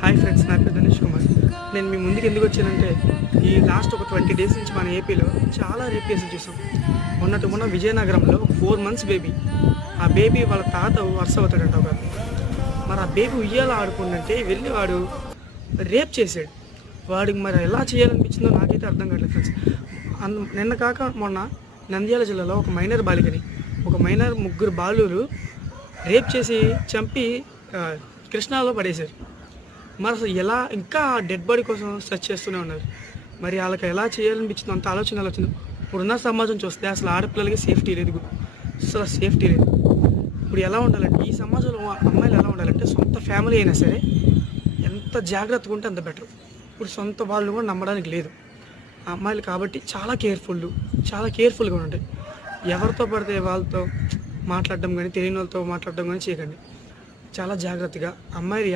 Hi friends, నా పేరు ధనుష్ కుమార్. నేను మీ ముందుకు ఎందుకు వచ్చానంటే, ఈ లాస్ట్ ఒక 20 డేస్ నుంచి మన ఏపీలో చాలా రేప్ కేసులు చూసాం. మొన్న విజయనగరంలో 4 months బేబీ, ఆ బేబీ వాళ్ళ తాత వరుస అవుతాడంట ఒకరు. మరి ఆ బేబీ ఉయ్యాల ఆడుకుంటుంటే వెళ్ళి వాడు రేప్ చేశాడు. వాడికి మరి ఎలా చేయాలనిపించిందో నాకైతే అర్థం కావట్లేదు ఫ్రెండ్స్. నిన్న కాక మొన్న నంద్యాల జిల్లాలో ఒక మైనర్ బాలికని, ఒక మైనర్ 3 బాలురు రేప్ చేసి చంపి కృష్ణాలో పడేశారు. మరి అసలు ఎలా ఇంకా డెడ్ బాడీ కోసం సెర్చ్ చేస్తూనే ఉన్నారు. మరి వాళ్ళకి ఎలా చేయాలనిపించిందో అంత ఆలోచన ఇప్పుడున్న సమాజం చూస్తే అసలు ఆడపిల్లలకి సేఫ్టీ లేదు, అసలు సేఫ్టీ లేదు. ఇప్పుడు ఎలా ఉండాలంటే ఈ సమాజంలో అమ్మాయిలు ఎలా ఉండాలంటే, సొంత ఫ్యామిలీ అయినా సరే ఎంత జాగ్రత్తగా ఉంటే అంత బెటర్. ఇప్పుడు సొంత వాళ్ళు కూడా నమ్మడానికి లేదు ఆ అమ్మాయిలు. కాబట్టి చాలా కేర్ఫుల్గా ఉండండి. ఎవరితో పడితే వాళ్ళతో మాట్లాడడం కానీ, తెలియని వాళ్ళతో మాట్లాడడం కానీ చేయకండి. చాలా జాగ్రత్తగా అమ్మాయిలు ఎలా